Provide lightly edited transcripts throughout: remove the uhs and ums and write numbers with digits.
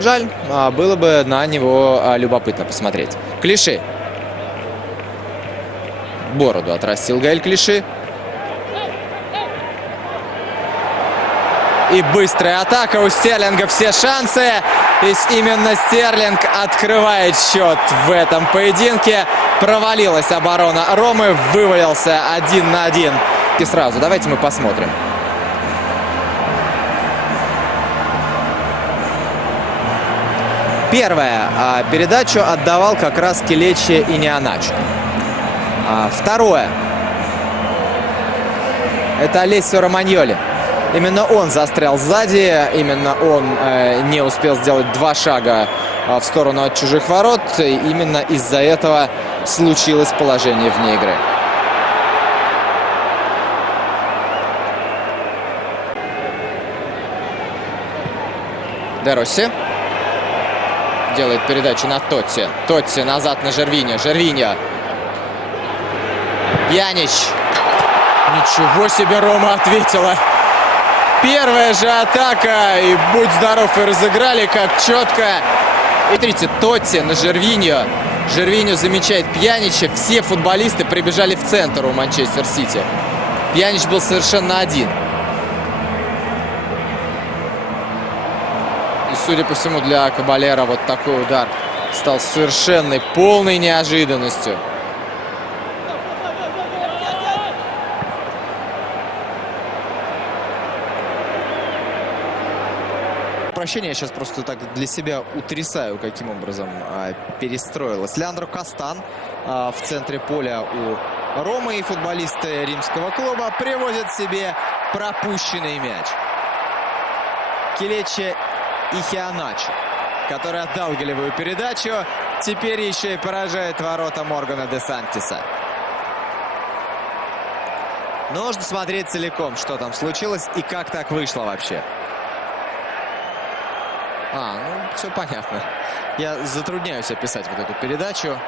Жаль, было бы на него любопытно посмотреть. Клиши. Бороду отрастил Гаэль Клиши. И быстрая атака у Стерлинга, все шансы. И именно Стерлинг открывает счет в этом поединке. Провалилась оборона Ромы, вывалился 1 на 1. И сразу давайте мы посмотрим. Первое. Передачу отдавал как раз Ляич и Ихеаначо. Второе. Это Алессио Романьоли. Именно он застрял сзади, именно он не успел сделать 2 шага в сторону от чужих ворот. И именно из-за этого случилось положение вне игры. Де Росси делает передачу на Тотти. Тотти назад на Жервиньо. Жервиньо. Пьянич. Ничего себе, Рома ответила. Первая же атака. И будь здоров, и разыграли как четко. И смотрите, Тотти на Жервиньо. Жервиньо замечает Пьянича. Все футболисты прибежали в центр у Манчестер Сити. Пьянич был совершенно один. И, судя по всему, для Кабалера вот такой удар стал совершенной, полной неожиданностью. Прощения, я сейчас просто так для себя утрясаю, каким образом перестроилась. Леандро Кастан в центре поля у Ромы, и футболисты римского клуба привозят себе пропущенный мяч. Келече Ихеаначо, который отдал голевую передачу, теперь еще и поражает ворота Моргана де Сантиса. Нужно смотреть целиком, что там случилось и как так вышло вообще. Ну, все понятно. Я затрудняюсь описать вот эту передачу.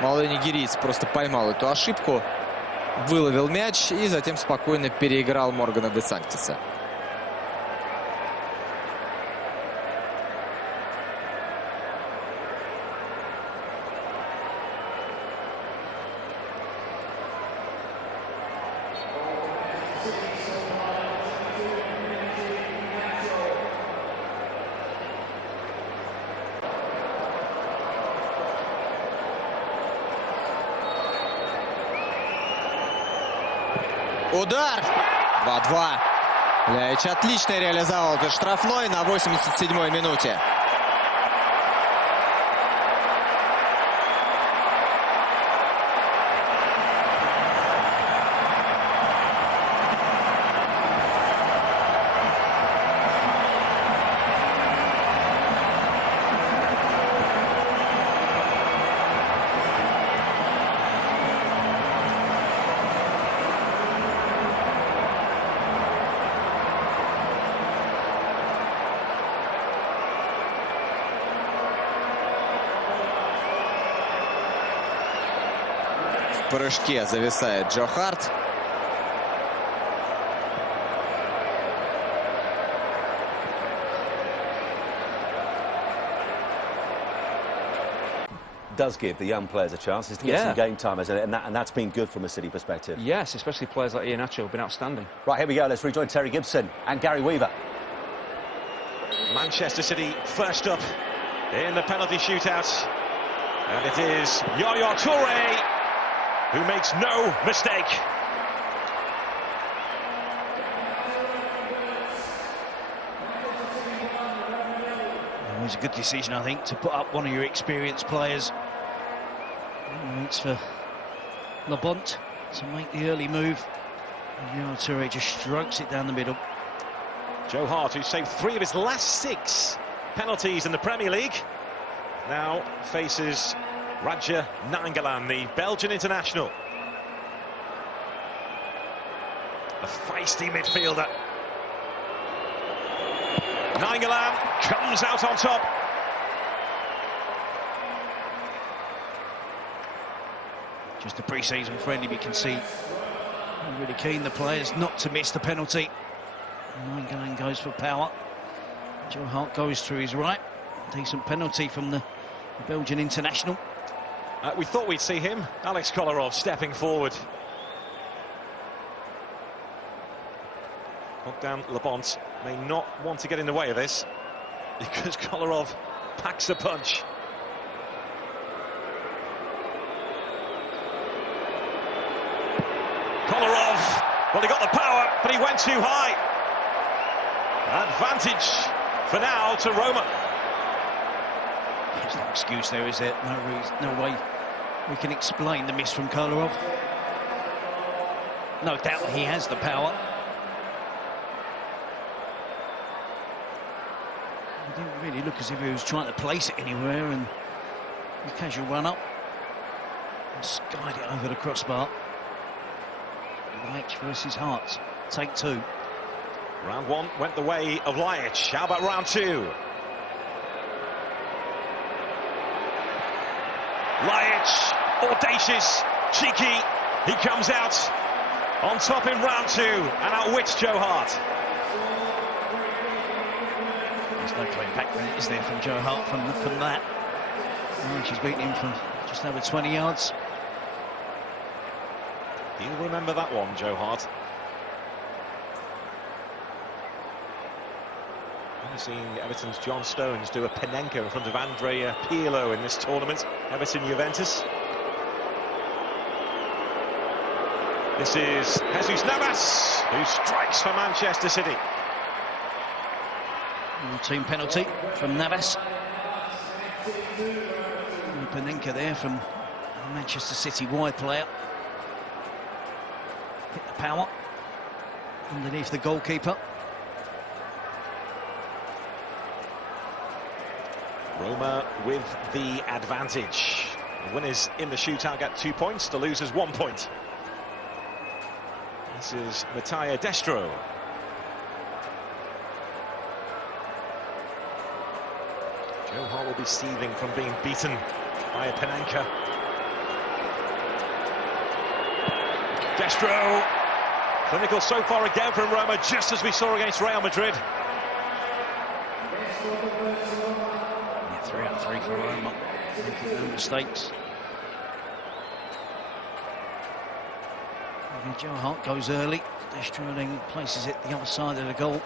Молодой нигериец просто поймал эту ошибку, выловил мяч и затем спокойно переиграл Моргана де Сантиса. Удар! 2-2. Ляич отлично реализовал этот штрафной на 87-й минуте. В прыжке зависает Джо Харт. Does give the young players a chance is to get some game time, and that's been good from a City perspective. Yes, especially players like Iheaначо have been outstanding. Right, here we go. Let's rejoin Terry Gibson and Gary Weaver. Manchester City first up in the penalty shootout, and it is Yaya Toure who makes no mistake. It was a good decision, I think, to put up one of your experienced players. It's for Labont to make the early move. And Toure just strokes it down the middle. Joe Hart, who saved 3 of his last 6 penalties in the Premier League, now faces Radja Nainggolan, the Belgian international. A feisty midfielder. Nainggolan comes out on top. Just a pre-season friendly, we can see really keen the players not to miss the penalty. Nainggolan goes for power. Joe Hart goes to his right. Decent penalty from the Belgian international. We thought we'd see him, Alex Kolarov, stepping forward. Bogdan Labont may not want to get in the way of this, because Kolarov packs a punch. Kolarov, well, he got the power, but he went too high. Advantage for now to Roma. There's no excuse there, is there? No way we can explain the miss from Kolarov. No doubt he has the power. It didn't really look as if he was trying to place it anywhere, and a casual run up and skied it over the crossbar. Ляич versus Hart. Take two. Round one went the way of Ляич. How about round two? Ляич, audacious, cheeky. He comes out on top in round two and outwits Joe Hart. There's no coming back from it, is there, from Joe Hart from that? Ляич has beaten him from just over 20 yards. He'll remember that one, Joe Hart. I've seen Everton's John Stones do a Panenka in front of Andrea Pirlo in this tournament. Everton-Juventus. This is Jesus Navas, who strikes for Manchester City. And team penalty from Navas. And Panenka there from the Manchester City wide player. Hit the power underneath the goalkeeper. Roma with the advantage. The winners in the shootout get 2 points, the losers 1 point. This is Mattia Destro. Joe Hart will be seething from being beaten by a Panenka. Destro. Clinical so far again from Roma, just as we saw against Real Madrid. 3 out of 3 for Roma, making no mistakes. And Joe Hart goes early. Destro then places it the other side of the goal.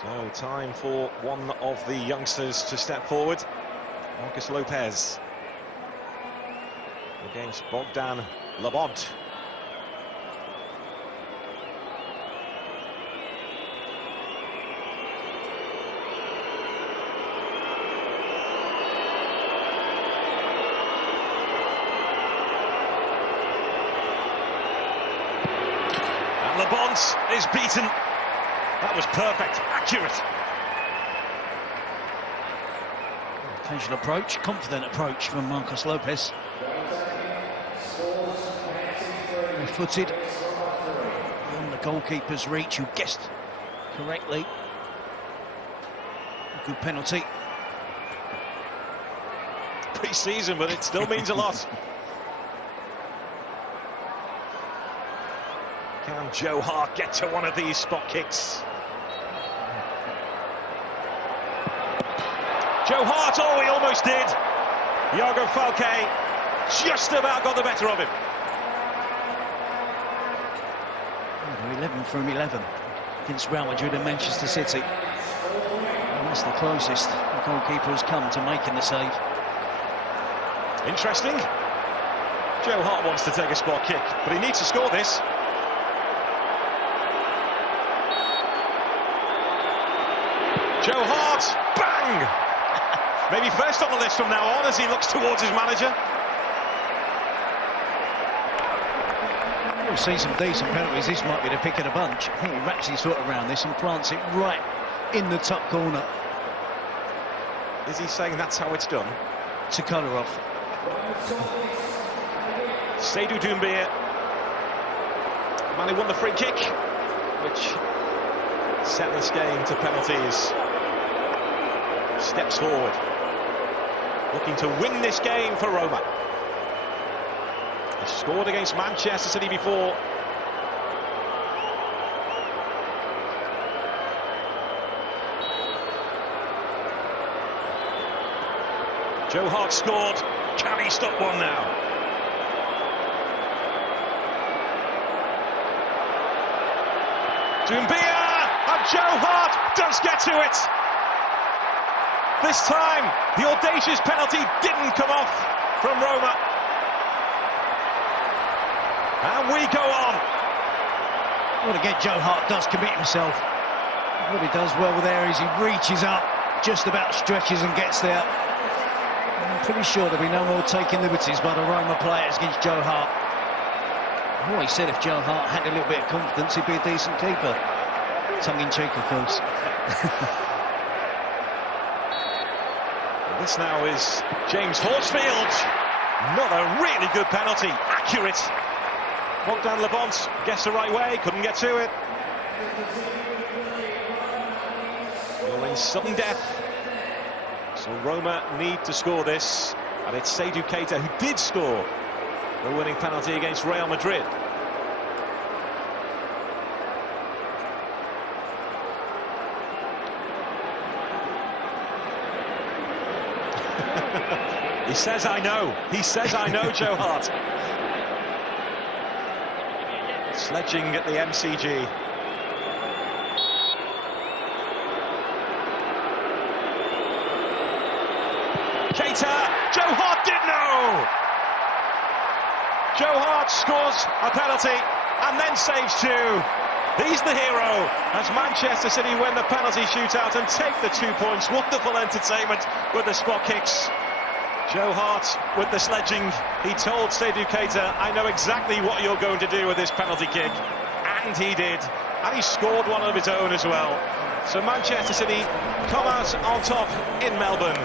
So time for one of the youngsters to step forward. Marcus Lopez against Bogdan Labont. Labont is beaten. That was perfect, accurate. Occasional approach, confident approach from Marcos Lopez. Footed on the goalkeeper's reach, who guessed correctly. A good penalty. Pre-season, but it still means a lot. Can Joe Hart get to one of these spot kicks? Joe Hart, oh, he almost did. Iago Falque just about got the better of him. 11 from 11 against Real Madrid and Manchester City. And that's the closest the goalkeeper has come to making the save. Interesting. Joe Hart wants to take a spot kick, but he needs to score this. Joe Hart, bang! Maybe first on the list from now on as he looks towards his manager. We've seen some decent penalties. This might be the pick of the bunch. I think he wraps his foot around this and plants it right in the top corner. Is he saying that's how it's done? To Kolarov. Seydou Doumbia, the man who won the free kick, which set this game to penalties, steps forward, looking to win this game for Roma. He scored against Manchester City before. Joe Hart scored. Can he stop one now? Doumbia, and Joe Hart does get to it. This time, the audacious penalty didn't come off from Roma. And we go on. Well, again, Joe Hart does commit himself. What he does well there is he reaches up, just about stretches and gets there. I'm pretty sure there'll be no more taking liberties by the Roma players against Joe Hart. Well, he said if Joe Hart had a little bit of confidence, he'd be a decent keeper. Tongue-in-cheek, of course. This now is James Horsfield. Not a really good penalty. Accurate. Bogdan Lebont guessed the right way, couldn't get to it. We're in sudden death. So Roma need to score this. And it's Seydou Keita who did score the winning penalty against Real Madrid. He says, I know. He says, I know, Joe Hart. Sledging at the MCG. Keita, Joe Hart did know. Joe Hart scores a penalty and then saves two. He's the hero as Manchester City win the penalty shootout and take the 2 points. Wonderful entertainment with the spot kicks. Joe Hart with the sledging. He told Seydou Keita, I know exactly what you're going to do with this penalty kick. And he did. And he scored one of his own as well. So Manchester City come out on top in Melbourne.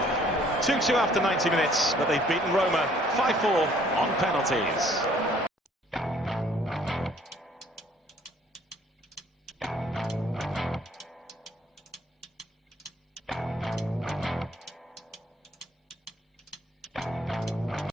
2-2 after 90 minutes, but they've beaten Roma 5-4 on penalties.